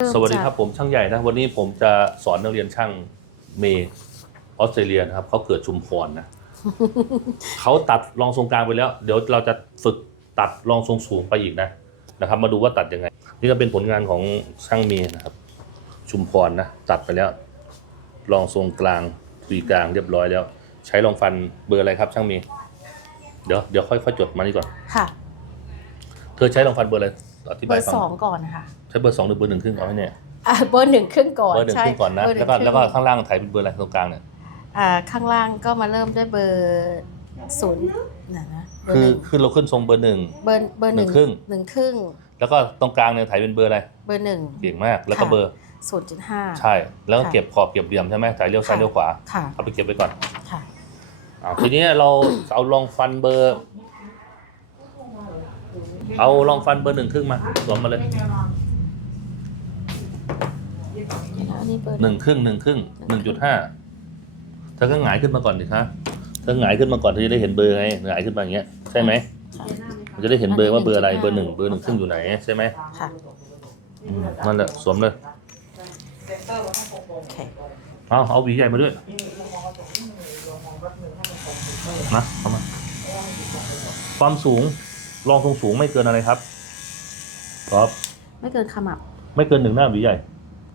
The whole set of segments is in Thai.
เริ่มสวัสดีจากครับผมช่างใหญ่นะวันนี้ผมจะสอนนักเรียนช่างเมย์ออสเตรเลียนะครับเขาเกิดชุมพรนะเขาตัดรองทรงกลางไปแล้ว เดี๋ยวเราจะฝึกตัดรองทรงสูงไปอีกนะนะครับ มาดูว่าตัดยังไง นี่ก็เป็นผลงานของช่างเมย์นะครับ ชุมพรนะตัดไปแล้วรองทรงกลางทุยกลางเรียบร้อยแล้ว ใช้รองฟันเบอร์อะไรครับ ช่างเมย์เดี๋ยวเดี๋ยวค่อยๆจดมานี่ก่อนค่ะ เธอใช้รองฟันเบอร์อะไรอธิเบบาอยร์ฟังสองก่อนค่ะ ใช้เบอร์สองหรือเบอร์หนึ่งครึ่งเอาให้เนี่ยอะเบอร์หนึ่งครึ่งก่อนเบอร์หนึ่งใช่ครึ่งก่อนนะเบอร์หแล้วงก็ครึ่งแล้วก็ข้างล่างถ่ายเป็นเบอร์อะไรตรงกลางเนี่ยอ่าข้างล่างก็มาเริ่มด้วยเบอร์ศูนย์นะนะเบอร์คืหอนึ่งคือเราขึ้นทรงเบอร์หนึ่ง เบอร์เบอร์หนึ่งหนึ่งครึ่ง หนึ่งครึ่ง แล้วก็ตรงกลางเนี่ยถ่ายเป็นเบอร์อะไรเบอร์หนึ่ง เก่งมาก แล้วก็ค่ะ เบอร์ศูนย์จุดห้า ใช่ แล้วก็ค่ะเก็บขอบเก็บเหลี่ยมใช่ไหมถ่ายเลี้ยวซ้ายค่ะ เลี้ยวขวาค่ะเอาไปเก็บไว้ก่อนค่ะ อ่าทีนี้เรา เอาลองฟันเบอร์ เอาลองฟันเบอร์หนึ่งครึ่งมาสวมมาเลย แล้วนี่เบอร์หนึ่งครึ่งหนึ่งครึ่งหนึ่งจุดห้าเธอก็หงายขึ้นมาก่อนดิคะเธอหงายขึ้นมาก่อนเธอจะได้เห็นเบอร์ไงหงายขึ้นมาอย่างเงี้ยใช่ไหมค่ะมันจะได้เห็นเบอร์ว่าเบอร์อะไรเบอร์หนึ่งเบอร์หนึ่งครึ่งอยู่ไหนใช่ไหมค่ะอืมนั่นแหละสวมเลยโอเคเอาเอาหวีใหญ่มาด้วยนะเข้ามาความสูงรองทรงสูงไม่เกินอะไรครับครับ ไม่เกินขมับ ไม่เกินหนึ่งหน้าหวีใหญ่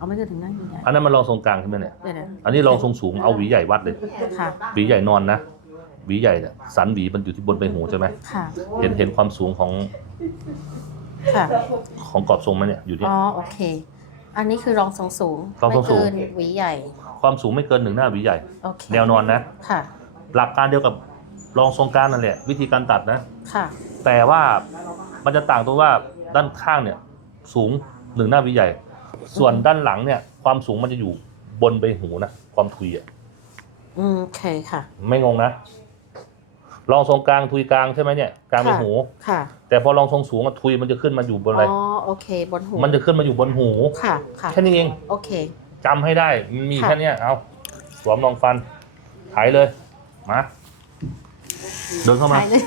เอาไม่เกินถึงนั่งอยู่ไหนอันนั้นมันรองทรงกลางใช่ไหมเนี่ยเดี๋ยวนะอันนี้รองทรงสูงเอาหวีใหญ่วัดเลยค่ะ หวีใหญ่นอนนะหวีใหญ่เนี่ยสันหวีมันอยู่ที่บนใบหูใช่ไหมค่ะ เห็นเห็นความสูงของค่ะ ของกรอบทรงไหมเนี่ยอยู่ที่อ๋อ โอเค อันนี้คือรองทรงสูงรองทรงสูง ไม่เกินหวีใหญ่ ความสูงไม่เกินหนึ่งหน้าหวีใหญ่ โอเค แนวนอนนะ ค่ะ หลักการเดียวกับรองทรงกลางนั่นแหละ วิธีการตัดนะ ค่ะ แต่ว่ามันจะต่างตรงว่าด้านข้างเนี่ย สูงหนึ่งหน้าวิใหญ่ ส่วนด้านหลังเนี่ย ความสูงมันจะอยู่บนใบหูนะความทุยอะอืมโอเคค่ะ ไม่งงนะรองทรงกลางทุยกลางใช่ไหมเนี่ยกลางใบหู ค่ะ แต่พอรองทรงสูงอะทุยมันจะขึ้นมาอยู่บนอะไรอ๋อโอเคบนหูมันจะขึ้นมาอยู่บนหูค่ะค่ะแค่นี้เองโอเคจำให้ได้มันมีค่ะแค่เนี้ยเอาสวมรองฟันถ่ายเลยมาเดินเข้ามาหายเลย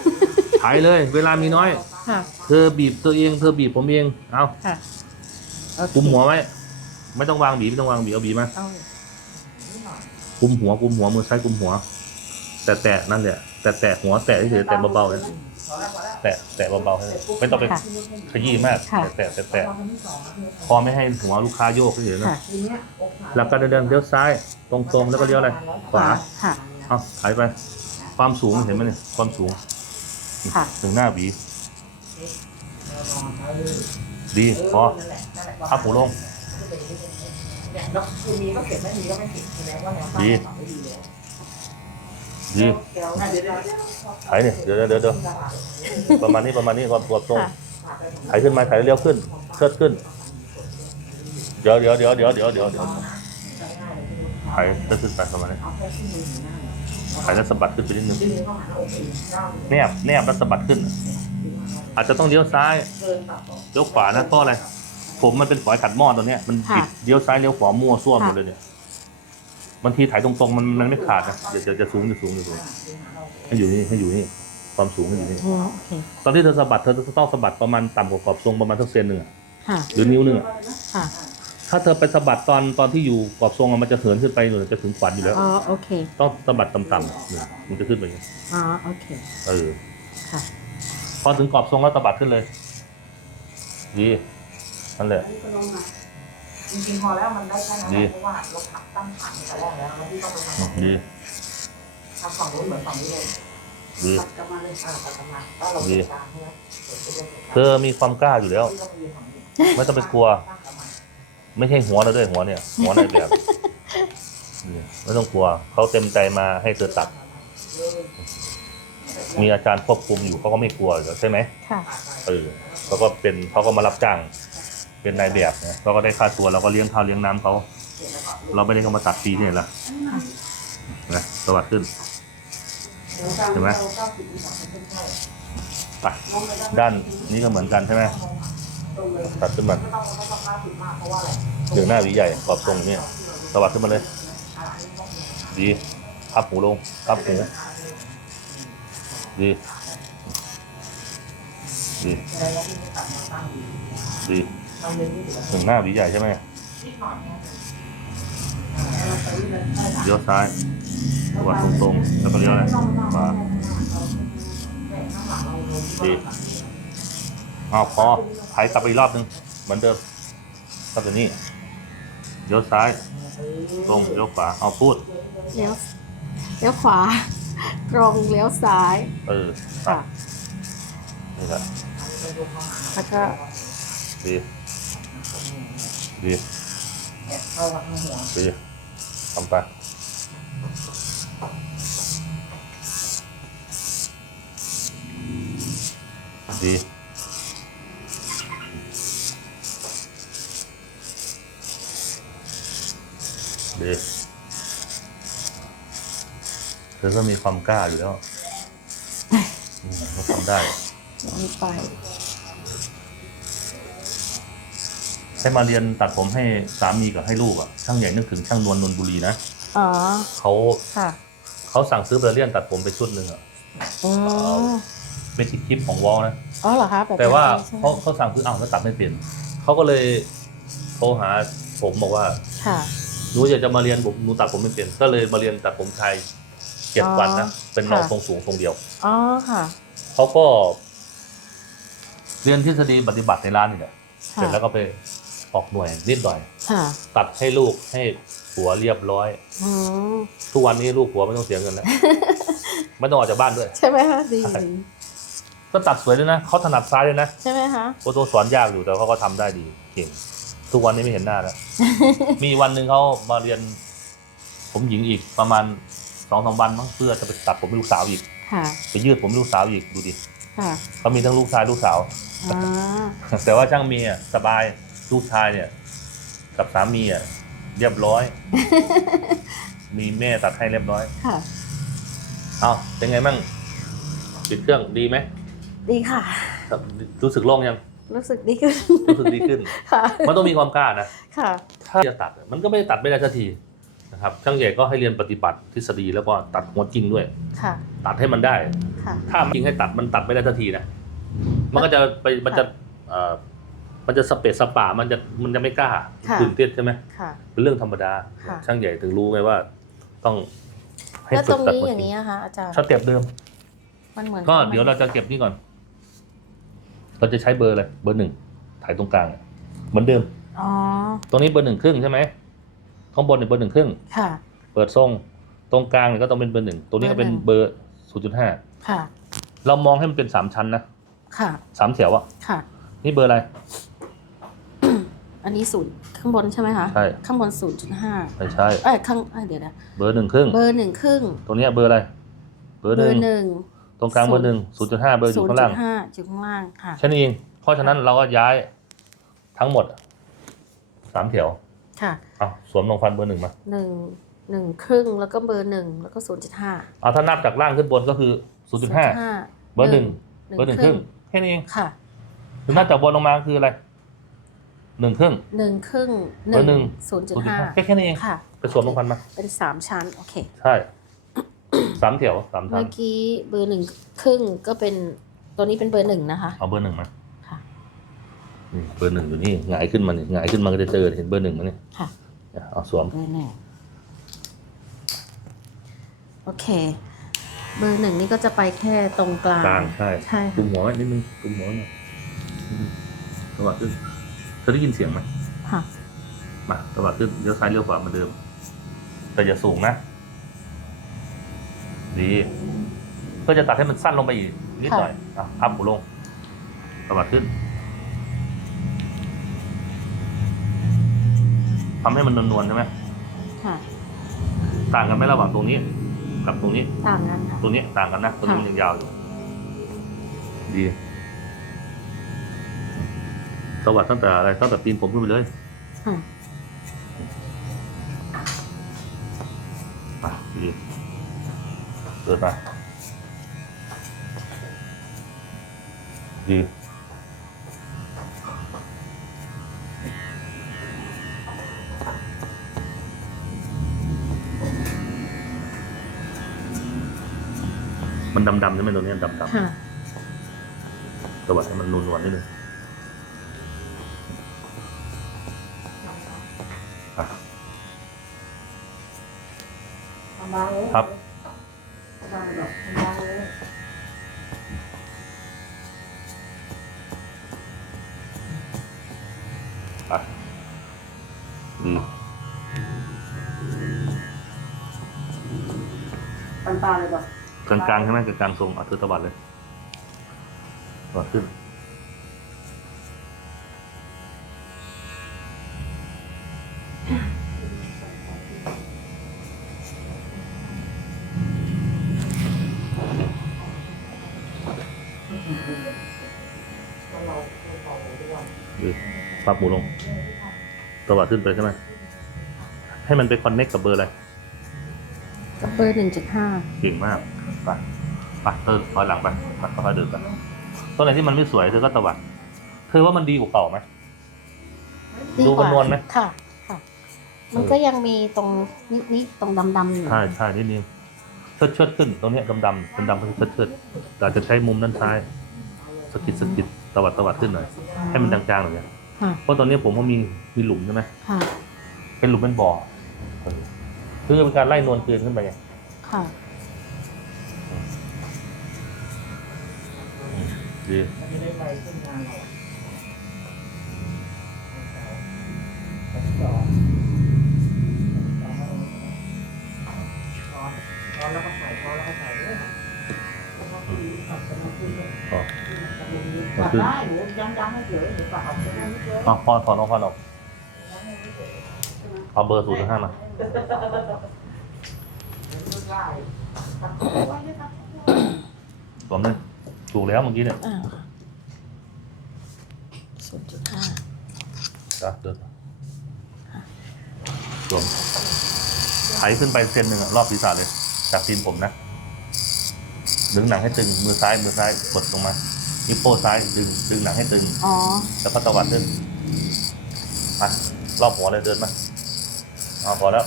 ถ่ายเลย เวลามีน้อยค่ะเธอบีบตัวเอง เธอบีบผมเอง เอาค่ะโอเค กุมหัวไว้ไม่ต้องวางบีไม่ต้องวางบีเอาบีมาเอากุมหัวกุมหัวมือซ้ายกุมหัว แต่แตะนั่นแหละแต่แตะหัวแตะเฉยๆแตะเบาๆเลยแตะแตะเบาๆให้ไม่ต้องไปค่ะขยี้มากค่ะแต่แตะแตะแตะพอไม่ให้หัวลูกค้าโยกเฉยๆนะค่ะแล้วก็เดินๆเลี้ยวซ้ายตรงๆแล้วก็เลี้ยวอะไรขวาค่ะเอาถ่ายไป ความสูงเห็นไหมเนี่ยความสูงค่ะถึงหน้าบีดีพอ พับหูลงแล้วคือมีก็เก็บไม่มีก็ไม่เก็บแสดงว่าแนวตั้งดีของไม่ดีเลยดีเดี๋ยวเดี๋ยวเดี๋ยวถ่ายเนี่ยเดี๋ยวเดี๋ยวเดี๋ยวเดี๋ยวประมาณนี้ประมาณนี้ความตัวตรงค่ะถ่ายขึ้นมาถ่ายเลี้ยวขึ้นเชิดขึ้น เดี๋ยวเดี๋ยวเดี๋ยวเดี๋ยวเดี๋ยวเดี๋ยวเดี๋ยวถ่ายเชิดขึ้นไปประมาณนี้ถ่ายแล้วสะบัดขึ้นไปนิดนึงแนบแนบแล้วสะบัดขึ้น อาจจะต้องเลี้ยวซ้ายเกินตัดต่อเลี้ยวขวานะเพราะอะไร ผมมันเป็นฝอยขัดหม้อตัวเนี้ยมันบิดค่ะเลี้ยวซ้ายเลี้ยวขวามั่วซั่วหมดค่ะเลยเนี่ยบางทีถ่ายตรงๆมันมันไม่ขาดนะเดี๋ยวจะจะสูงจะสูงจะสูงให้อยู่นี่ให้อยู่นี่ความสูงให้อยู่นี่อืมโอเคตอนที่เธอสะบัดเธอจะต้องสะบัดประมาณต่ำกว่าขอบทรงประมาณสักเซนหนึ่งอะค่ะ หรือนิ้วหนึ่งอะค่ะถ้าเธอไปสะบัดตอนตอนที่อยู่ขอบทรงอะมันจะเหินขึ้นไปหรือจะถึงขวัญอยู่แล้ว อ๋อโอเค ต้องสะบัดต่ำๆเนี่ยมันจะขึ้นไปอย่างนี้อ๋อโอเค เออ ค่ะ พอถึงขอบทรงแล้วสะบัดขึ้นเลย ดี นั่นแหละ จริงๆพอแล้วมันได้แค่นั้นแหดี ละเพราะว่าเราถักตั้งถังแต่แรกแล้วแล้วที่ต้องไปทำฝั่งดีทำฝั่งนู้นเหมือนฝั่งนี้เลยดีตัดกลับมาเลยอ่าตัดกลับมาแล้วเราดีเก็บกลางใช่ไหมเก็บไปเลยเธอมีความกล้าอยู่แล้ว ที่ต้องไปยืนฝั่งนี้ไม่ต้องไปกลัว ตั้งกลับมาไม่ใช่หัวเราด้วยหัวเนี่ย หัวในแบบนี่ไม่ต้องกลัวเขาเต็มใจมาให้เธอตัดมีอาจารย์ควบคุมอยู่เขาก็ไม่กลัวอยู่แล้วใช่ไหมค่ะ เออเขาก็เป็นเขาก็มารับจ้าง เป็นนายแบบนะเขาก็ได้ค่าตัวเราก็เลี้ยงข้าวเลี้ยงน้ำเขา เราไม่ได้เข้ามาตัดฟรีเนี่ยละนะสวัสดีขึ้นเห็นไหมไปด้านนี้ก็เหมือนกันใช่ไหมตัดขึ้นมาไม่ต้องไม่ต้องมากผิดมากเพราะว่าอะไรหนึ่งหน้าหวีใหญ่ขอบทรงอย่างเนี่ยสวัสดขึ้นมาเลย ดีพับหูลงพับหูดี ดีดี ทำเลยนี่เหลือหนึ่งหน้าหวีใหญ่ใช่ไหมนิดหน่อยเนี่ยเลี้ยวซ้ายวัดตรงๆ แล้วก็เลี้ยวอะไรขวาดีอ้าวพอไถกลับไปอีกรอบนึง เหมือนเดิมกลับจากนี้เลี้ยวซ้าย ตรงเลี้ยวขวา เอาพูด เลี้ยวเลี้ยวขวา ตรงเลี้ยวซ้าย เออค่ะนี่แหละแล้วก็ดี ดีเนี่ยเข้าวัดหัวดีทำไปดีดีเธอก็มีความกล้าอยู่แล้วอืมก็ทำได้นี่ไป ให้มาเรียนตัดผมให้สามีกับให้ลูกอะช่างใหญ่นึกถึงช่างนวลนนบุรีนะอ๋อ เขาค่ะเขาสั่งซื้อเบอร์เลียนตัดผมไปชุดหนึ่งอะอืมเป็นคลิปของวอลนะอ๋อเหรอคะแบบแต่ว่านี้ใช่ไหมเขาเขาสั่งซื้ออ้าวแล้วตัดไม่เป็นเขาก็เลยโทรหาผมบอกว่าค่ะหนูอยากจะมาเรียนผมหนูตัดผมไม่เป็นก็เลยมาเรียนตัดผมไทยเจ็ดอ๋อวันนะเป็นรองค่ะทรงสูงทรงเดียวอ๋อค่ะเขาก็ เรียนทฤษฎีปฏิบัติในร้านนี่แหละเสร็จแล้วก็ไป ออกหน่วยนิดหน่อย ค่ะตัดให้ลูกให้ผัวเรียบร้อยอืมทุกวันนี้ลูกผัวไม่ต้องเสียเงินแล้วไม่ต้องออกจากบ้านด้วย ใช่ไหมคะดีใช่ ก็ตัดสวยด้วยนะเขาถนัดซ้ายด้วยนะใช่ไหมคะ โอโตสอนยากอยู่แต่เขาก็ทำได้ดีเก่งทุกวันนี้ไม่เห็นหน้าแล้ว มีวันหนึ่งเขามาเรียน ผมหญิงอีกประมาณสองสามวันมั้งเพื่อจะไปตัดผมให้ลูกสาวอีกค่ะไปยืดผมให้ลูกสาวอีกดูดิค่ะเขามีทั้งลูกชายลูกสาว อ่าแต่ว่าช่างมีอะสบาย ลูกชายเนี่ย กับสามีอะเรียบร้อย มีแม่ตัดให้เรียบร้อย ค่ะ เอาเป็นไงบ้างปิดเครื่องดีไหมดีค่ะรู้สึกโล่งยัง รู้สึกดีขึ้น รู้สึกดีขึ้น ค่ะ มันต้องมีความกล้านะ ค่ะ ถ้าจะตัดมันก็ไม่ได้ตัดไม่ได้สักทีนะครับ ช่างใหญ่ก็ให้เรียนปฏิบัติทฤษฎีแล้วก็ตัดหัวจริงด้วย ค่ะ ตัดให้มันได้ ค่ะ ถ้าจริงให้ตัดมันตัดไม่ได้สักทีนะ มันก็จะไปมันจะเอ่อ มันจะสเปซสปามันจะมันจะไม่กล้าค่ะตื่นเต้นใช่ไหมค่ะ เป็นเรื่องธรรมดา ค่ะ ช่างใหญ่ถึงรู้ไงว่า ต้องให้แล้วฝึตกรงตัดนี้หัวอย่างจริงนี้อะคะ อาจารย์สเต็ปเดิม มันเหมือนก็นไหมเดี๋ยวเราจะเก็บนี่ก่อน เราจะใช้เบอร์อะไรเบอร์หนึ่งถ่ายตรงกลางอะเหมือนเดิม อ๋อตรงนี้เบอร์หนึ่งครึ่งใช่ไหมข้างบนเนี่ยเบอร์หนึ่งครึ่ง ค่ะ เปิดทรงตรงกลางเนี่ยก็ต้องเป็นเบอร์หนึ่งตัวนี้ก็เป็นเบอร์ศูนย์จุดห้าค่ะ เรามองให้มันเป็นสามชั้นนะค่ะสามแถวอะค่ะ นี่เบอร์อะไร อันนี้ศูนย์ข้างบนใช่ไหมคะใช่ ข้างบนศูนย์จุดห้าไม่ใช่ เอ้ยข้างเอ้ยเดี๋ยวนะเบอร์หนึ่งครึ่ง เบอร์หนึ่งครึ่งตรงเนี้ยเบอร์อะไร เบอร์เบหอนึ่งร์หนึ่ง ตรงกลางเบอร์หนึ่งศูนย์จุดห้าเบอร์อศูยู่นย์ข้างจุล่างดห้าอยู่ข้างล่างค่ะ แค่นี้เองเพราะฉะนั้นเราก็ย้ายทั้งหมดสามแถวค่ะเอาสวมรองฟันเบอร์หนึ่งมาหนึ่งหนึ่งครึ่งแล้วก็เบอร์หนึ่งแล้วก็ศูนย์จุดห้าเอาถ้านับจากล่างขึ้นบนก็คือศูนย์จุดห้าเบอร์หนึ่งเบอร์หนึ่งครึ่งแค่นี้เองค่ะหรือนับจากบนลงมาคืออะไร หนึ่งครึ่ง หนึ่งครึ่งเบอร์หนึ่ง ศูนย์จุดศูนย์จุดห้าห้าแค่แค่นี้เองค่ะไปสวมรองฟันมาเป็นสามชั้น โอเค ใช่ สามแถวสามชั้เมื่นอกี้เบอร์หนึ่งครึ่งก็เป็นตัวนี้เป็นเบอร์หนึ่งนะคะ เอาเบอร์หนึ่งมาค่ะ นี่เบอร์หนึ่งอยู่นี่หงายขึ้นมานี่หงายขึ้นมาก็จะเจอเห็นเบอร์หนึ่งมั้ยเนี่ยค่ะเนี่ยเอาสวมเบอร์หนึ่งโอเค เบอร์หนึ่งนี่ก็จะไปแค่ตรงกลางกลางใช่ใช่กุค่ะมหัวไว้นิดนึงกุมหัวหน่อยนิดนึงสวัสดีเธอได้ยินเสียงไหมค่ะมาสวัสดีเลี้ยวซ้ายเลี้ยวขวาเหมือนเดิม แต่อย่าสูงนะ ดีเพื่อจะตัดให้มันสั้นลงไปอีกนิดหน่อยอะพับหูลงสวัสดีขึ้นทำให้มันนวลๆใช่ไหมค่ะ ต่างกันไหมระหว่างตรงนี้ กับตรงนี้ ต่างกันค่ะ ตรงนี้ต่างกันนะตรงนี้มันยังยาวอยู่ ดี สวัสดตั้งแต่อะไรตั้งแต่ตีนผมขึ้นไปเลยค่ะอะดีเดินมาดีมันดำๆใช่ไหมตรงนี้ดำๆค่ะสวัสดให้มันนวลๆนิดนึง ตาเลยป่ะกลางๆใช่ไหมกลางกลางๆทรงอะเธอตวัดเลยตวัดขึ้นปัดปรับหมูลงตวัดขึ้นไปใช่ไหมให้มันไปคอนเน็กกับเบอร์อะไร กับเบอร์หนึ่งจุดห้าเก่งมากไปไปเออถอยหลังไปไปค่อยๆเดินไปตอนไหนที่มันไม่สวยเธอก็ตวัดเธอว่ามันดีกว่าเก่าไหม ดูมันนวลไหม ค่ะ ค่ะ มันก็ยังมีตรงนิดนิดตรงดำดำๆอยู่ใช่ใช่นิดนึงเชิดเชิดขึ้นตรงเนี้ยดำดำดำดำๆเชิดเชิดแต่อาจจะใช้มุมด้านซ้ายสะกิดสะกิดตวัดตวัดขึ้นหน่อยให้มันจางๆหน่อยนะค่ะ เพราะตอนนี้ผมก็มีมีหลุมใช่ไหมค่ะ เป็นหลุมเป็นบ่อ คือเป็นการไล่นวลคืนขึ้นไปไงค่ะอืมดีมันจะได้ไปขึ้นงานเราสองช้อนแล้วก็ใส่ช้อนแล้วก็ใส่ด้วยอ๋อปรับได้หนูย้ำๆให้เฉยหนูปรับเอาแค่นั้นเฉยอ๋อพอถอนออกพอนออกเอาเบอร์ศูนย์ห้ามาได้ สวมเลยถูกแล้วเมื่อกี้เนี่ยอ่าศูนย์จุดห้าจ้ะเดินสวมไถขึ้นไปเซนหนึ่งอะรอบศีรษะเลย จากตีนผมนะ ดึงหนังให้ตึง มือซ้าย มือซ้าย กดลงมา นิ้วโป้ซ้าย ดึง ดึงหนังให้ตึง อ๋อ แล้วก็ตวัดขึ้นไปรอบหัวเลยเดินมา เอาพอแล้ว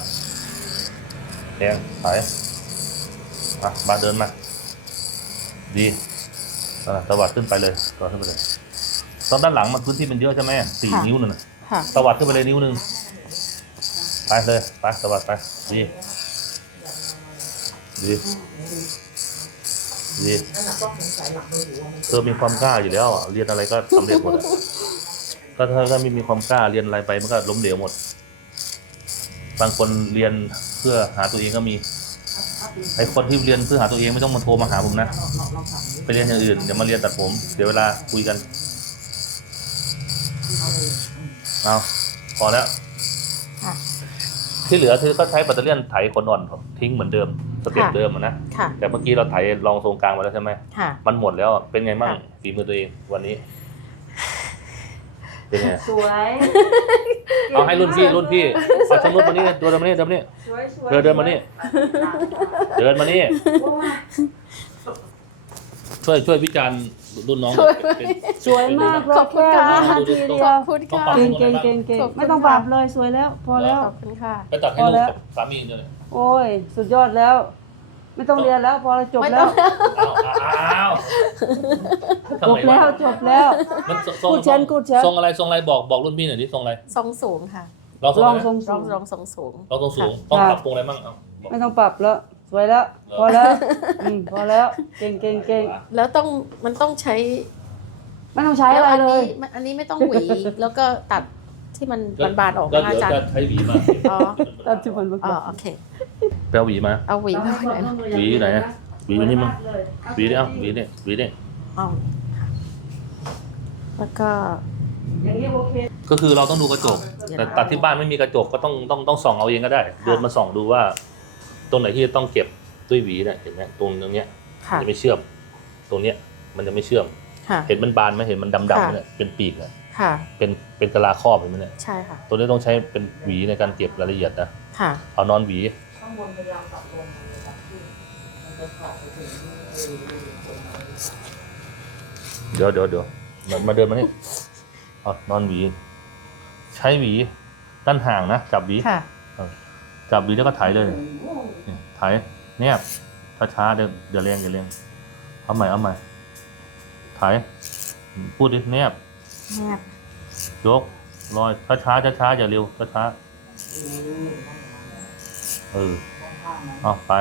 แดงสายอะมาเดินมา ดีอะตวัดขึ้นไปเลยตวัดขึ้นไปเลยตอนด้านหลังมันพื้นที่มันเยอะใช่ไหมสี่ค่ะนิ้วนึงน่ะค่ะตวัดขึ้นไปเลยนิ้วหนึ่งไปเลยไปตวัดไปดีดีดีนั่นแหละต้องสงสัยหลักมือถือว่ามันเธอมีความกล้าอยู่แล้วอะเรียนอะไรก็สำเร็จหมดอะก็ถ้าถ้าไม่มีความกล้าเรียนอะไรไปมันก็ล้มเหลวหมด บางคนเรียนเพื่อหาตัวเองก็มีไอ้คนที่เรียนเพื่อหาตัวเองไม่ต้องมาโทรมาหาผมนะเราเราเราสั่งนี้ไปเรียนอย่างอื่นอย่ามาเรียนตัดผมเดี๋ยวเวลาคุยกันเอาเลยเอาพอแล้วค่ะที่เหลือเธอก็ใช้แบตเตอรี่ยนไถขนอ่อนทิ้งเหมือนเดิมสเต็ปค่ะเดิมอะนะค่ะแต่เมื่อกี้เราไถลองทรงกลางมาแล้วใช่ไหมค่ะมันหมดแล้วอะเป็นไงบ้างค่ะฝีมือตัวเองวันนี้ เป็นไงสวย เอาให้รุ่นพี่รุ่นพี่เอาชำรุดมานี่เดินมานี่เดินมานี่สวยสวยเดินเดินมานี่ เดินมานี่โอ้ยช่วยช่วยวิจารณ์รุ่นน้องช่วยเป็นสวยมากเลยขอบคุณแค่ค่ะวินาทีเดีขยอวบคุณค่ะขอบเก่คุงณเก่งเก่งเก่งขอบคุณไม่ต้องปรับเลยสวยแล้ว พอแล้ว ขอบคุณค่ะ ไปตัดให้พอลูกแล้วกับสามีเนี่ยโอ้ย สุดยอดแล้ว ไม่ต้องเรียนแล้วพอแล้วจบไม่แล้ต้อว ง อ้าวอ้าวจบแล้วจบแล้ว มันทรงกูดเชิญกูดเชิญ ทรงอะไรทรงอะไรบอกบอกรุ่นพี่หน่อยดิทรงอะไรทรงสูงค่ะลองทรงลอะองไรทรงรสูองง รองทรงสูงลองทรงสูงต้องค่ะปรับปรุงอะไรบ้างเอาบอก ไม่ต้องปรับแล้ว สวยแล้วพอแล้วอืมพอแล้วเก่งเก่งเก่งแล้วต้องมันต้องใช้ไม่ต้องใช้อะไรแล้วอันเลยนี้มันอันนี้ไม่ต้องหวี แล้วก็ตัด ที่มันก็บานๆออกก็นะเดี๋ยวอาจารจะย์ใช้หวีมาอ๋อตัดที่มันประกอ๋ออบโอเคไปเอาหวีมา เอาหวีมาไว้ไหนนะหวีไหนอะหวีอยู่นี่มั้ง หวีเนี่ยเอาหวีเนี่ยหวีเนี่ยอ๋อค่ะแล้วก็ อย่างนี้โอเคก็คือเราต้องดูกระจก แต่ตัดที่บ้านไม่มีกระจกก็ต้องต้องต้องส่องเอาเองก็ได้ เดินมาส่องดูว่า ตรงไหนที่จะต้องเก็บด้วยหวีเนี่ยเห็นไหมตรงตรงเนี้ยค่ะ จะไม่เชื่อม ตรงเนี้ยมันจะไม่เชื่อม ค่ะ เห็นมันบานไหมเห็นมันดำๆค่ะไหมเนี่ยเป็นปีกอะ ค่ะ เป็นเป็นกะลาครอบเห็นไหมเนี่ยใช่ค่ะ ตัวนี้ต้องใช้เป็นหวีในการเก็บรายละเอียดนะค่ะ เอานอนหวีข้างบนพยายามปรับลงมันจะขึ้นมันจะปรับไปถึงเออเดี๋ยวเดี๋ยวเดี๋ยวมามาเดินมานี่เอานอนหวี ใช้หวีด้านห่างนะจับหวีค่ะ จับหวีแล้วก็ไถเลยนี่ไถเนียบช้าๆเดี๋ยวเดี๋ยวเรียงเดี๋ยวเรียงเอาใหม่เอาใหม่ไถพูดดิเนียบ แนบยกลอยช้าช้าช้าช้าๆอย่าเร็วช้าช้าเออเอาไป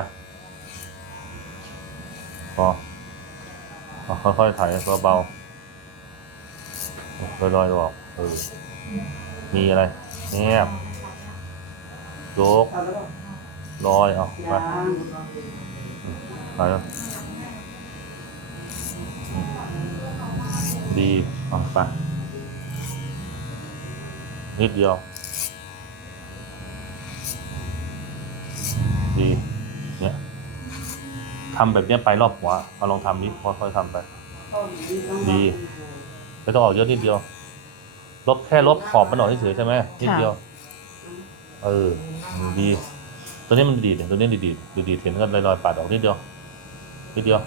พอเอาค่อยๆถ่ายเบาๆลอยๆออกเออมีอะไรเงียบยกลอยเอาไปไปแล้วดีเอาไป นิดเดียว ดีเนี่ยทำแบบเนี้ยไปรอบหัวมาลองทำนี้ค่อยๆทำไป ดี ไม่ต้องออกเยอะนิดเดียว ลบแค่ลบขอบมันออกเฉยๆใช่ไหมนิดเดียว เออ ดี ตัวนี้มันดีดเนี่ยตัวนี้ดีดดีดีดๆเห็นกันลอยๆปัดออกนิดเดียว นิดเดียว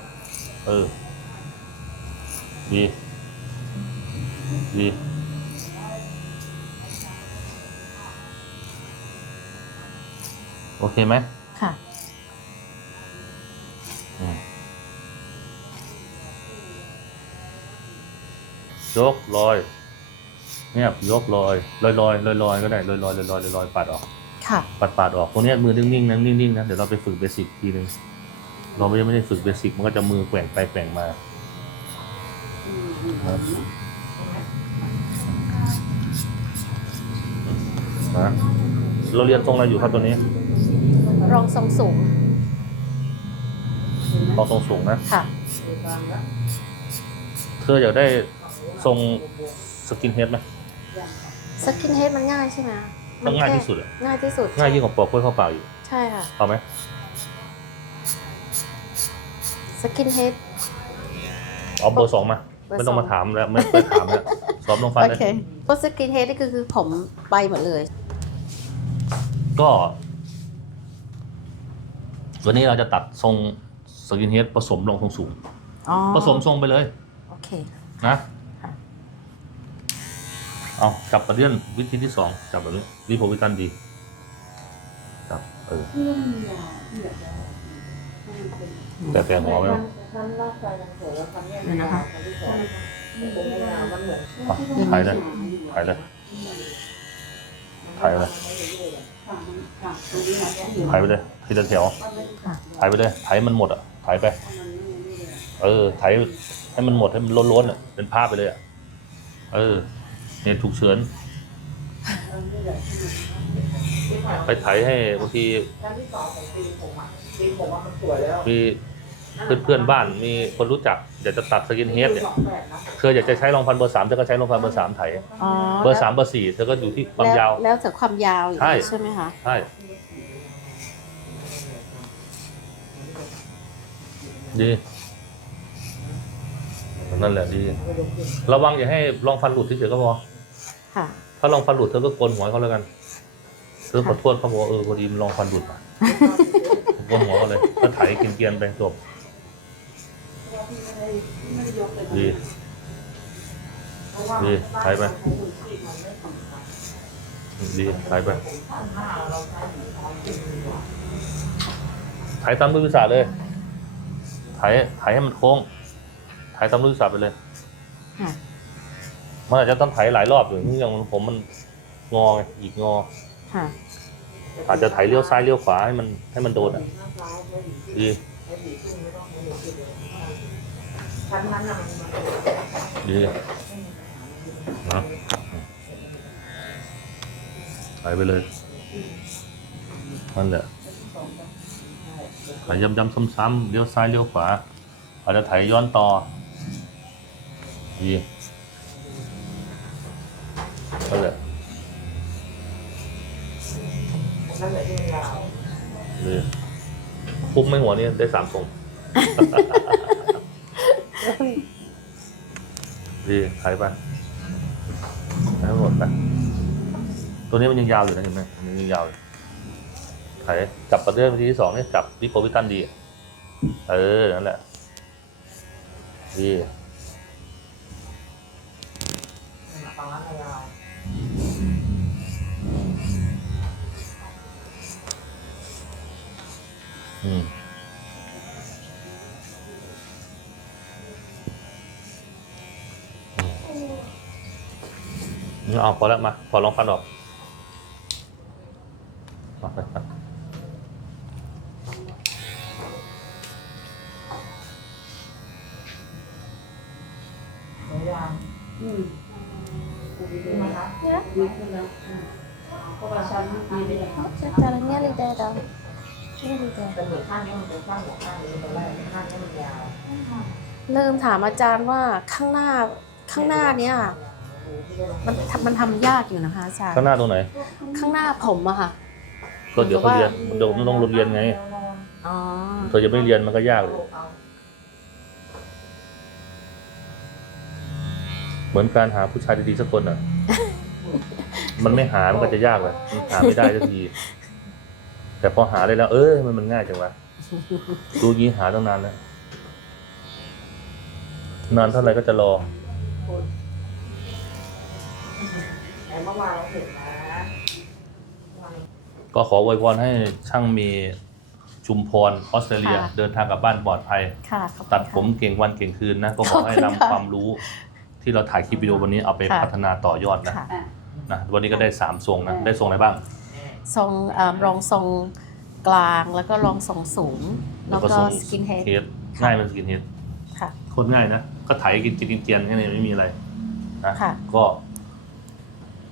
เออ ดี ดี โอเคไหมค่ะอืมยกลอยเงียบยกลอยลอยลอยลอยลอยก็ได้ลอยลอยลอยลอยลอยลอยปัดออก ค่ะ ปัดปัดออกตรงเนี้ยมือนิ่งๆนะนิ่งๆนะเดี๋ยวเราไปฝึกเบสิกทีนึงเราไม่ได้ไม่ได้ฝึกเบสิกมันก็จะมือแกว่งไปแกว่งมานะเราเรียนทรงอะไรอยู่ครับตัวนี้ รองทรงสูงทรงทรงสูงนะ ค่ะ เธออยากได้ทรงสกินเฮดไหมสกินเฮดมันง่ายใช่ไหมต้องง่ายที่สุดอะง่ายที่สุด ง่ายยิ่งกว่าปอกกล้วยข้าวเปล่าอยู่ ใช่ค่ะ เอาไหมสกินเฮดเอาเบอร์สองมาเบอร์ไม่ต้องสองมาถามแล้ว ไม่ไม่ถามแล้วสอบลงฟันโอเลยเคเพราะสกินเฮดนี่คือคือผมไปหมดเลย ก็ วันนี้เราจะตัดทรงสกินเฮดผสมรองทรงสูง อ๋อผสมทรงไปเลยโอเค นะค่ะ เอาจับประเด็นวิธีที่สองจับแบบนี้รีโพวิตันดีจับเออแต่แต่หัวไม่ต้องน้ำลากใจมันสวยแล้วทำเนี่ยเดี๋ยวนะคะผมไม่เอามันเหมือนอะถ่ายเลยถ่ายเลย ถ่ายเลยถ่ายไปเลย ทีละแถวค่ะถ่ายไปเลยถ่ายให้มันหมดอะถ่ายไป เออถ่ายให้มันหมดให้มันล้นๆอะเป็นภาพไปเลยอะเออเนี่ยถูกเฉินไปถ่ายให้บางทีครั้งที่สองของปีผมอะปีผมว่ามันสวยแล้วมีเพื่อนเพื่อนๆบ้านมีคนรู้จักอยากจะตัดสกินเฮดเนี่ยสองแบบนะเธออยากจะใช้รองพันเบอร์สามเธอก็ใช้รองพันเบอร์สามไถอ๋อเบอร์สามเบอร์สี่เธอก็อยู่ที่ความยาว แล้แล้วแต่ความยาวอย่างใช่นี้ใช่ไหมคะใช่ ดีนั่นแหละดี ระวังอย่าให้รองฟันหลุดเฉยๆก็พอค่ะ ถ้ารองฟันหลุดเธอก็โกนหัวให้เขาแล้วกันเธอขอโทษเขาบอกว่าเออพอดีมันรองฟันหลุดอะโกนหัวเขาเลยก็ไถกินเกรียนๆไปจบดีดีไถไปดีไถไปไถตามมือวิสาเลย ไถไถให้มันโค้งไถตามมือวิสาไปเลยค่ะ มันอาจจะต้องไถหลายรอบอยู่นี่อย่างผมมันงอไงอีกงอ ค่ะ อาจจะไถเลี้ยวซ้ายเลี้ยวขวาให้มันให้มันโดนอะดีชั้นนั้นน่ะมันดีนะไถไปเลยนั่นแหละ ไถย้ำๆซ้ำๆเลี้ยวซ้ายเลี้ยวขวาอาจจะไถย้อนต่อดีนั่นแหละนั่นแหละที่มันยาวดีคุ้มไหมหัวนี้ได้สามทรงดีถ่ายไปถ่ายให้หมดไปตัวนี้มันยังยาวอยู่นะเห็นไหมมันยังยาวอยู่ ถ่ายจับประเด็นวิธีที่สองเนี่ยจับวิโปวิตันดี เออ นั่นแหละ ดีอืมอืมเอาพอแล้วมา พอลองฟันออกหนูยาง อืม กูดีขึ้นไหมคะ Ya, ดีขึ้นแล้วอืมเพราะว่าฉันดีไม่ได้ caranya lidah dong. Ini lidah. แต่เหมือนข้างนี้มันเป็นข้างหั วข้างนี้ตอนแรกข้างนี้มันยาวลืมถามอาจารย์ว่าข้างหน้าข้างหน้าเนี้ยมันมันทำยากอยู่นะคะอาจารย์ข้างหน้าตรงไหน ข้างหน้าผมอะค่ะ ก็เดี๋ยวเขาเรียนเดี๋ยวมันต้องเรียนไงอ๋อเธอจะไม่เรียนมันก็ยากเลย เหมือนการหาผู้ชายดีๆสักคนอะ มันไม่หา มันก็จะยากเลยมันหาไม่ได้สักที แต่พอหาได้แล้ว เออมันมันง่ายจังวะดูงี้หาตั้งนานแล้วนานเท่าไหร่ก็จะรอแต่เมื่อวานเราเห็นนะวันก็ขออวยพรให้ช่างเมย์ชุมพรออสเตรเลีย ค่ะเดินทางกลับบ้านปลอดภัย ค่ะขอบคุณตัดผมค่ะ เก่งวันเก่งคืนนะ ก็ขอให้ขอบคุณนำค่ะ ความรู้ ที่เราถ่ายคลิปวิดีโอวันนี้เอาไปค่ะ พัฒนาต่อยอดนะค่ะ นะวันนี้ก็ได้สามทรงนะได้ทรงอะไรบ้าง ทรงเอ่อรองทรงกลางแล้วก็รองทรงสูง แล้วก็ทรงสกินเฮดเฮดง่ายเป็นสกินเฮดค่ะ โคตรง่ายนะ ก็ไถกินกินกินเกียนแค่นี้ไม่มีอะไร นะค่ะ ก็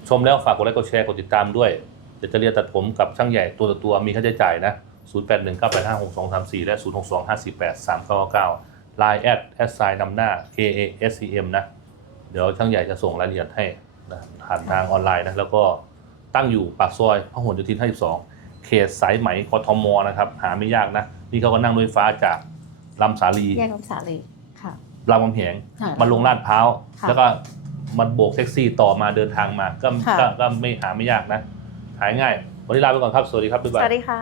ชมแล้วฝากกดไลค์กดแชร์กดติดตามด้วย เดี๋ยวจะเรียนตัดผมกับช่างใหญ่ตัวต่อตัวมีค่าใช้จ่ายนะ 0 8 1 9 8 5 6 2 3 4 และ 0 6 2 5 4 8 3 9 9 Line แอดแอดไซน์นำหน้า K A S C M นะ เดี๋ยวช่างใหญ่จะส่งรายละเอียดให้นะผ่านทางออนไลน์นะแล้วก็ตั้งอยู่ปากซอยพหลโยธิน52 เขตสายไหมกทมนะครับ หาไม่ยากนะ นี่เขาก็นั่งรถไฟฟ้าจากลำสาลีแยกลำสาลีค่ะรามคำแหงค่ะมาลงลาดพร้าวค่ะแล้วก็มันโบกแท็กซี่ต่อมาเดินทางมาก็ค่ะก็ก็ไม่หาไม่ยากนะ หายง่าย วันนี้ลาไปก่อนครับ สวัสดีครับบ๊ายสบายวัสดีค่ะ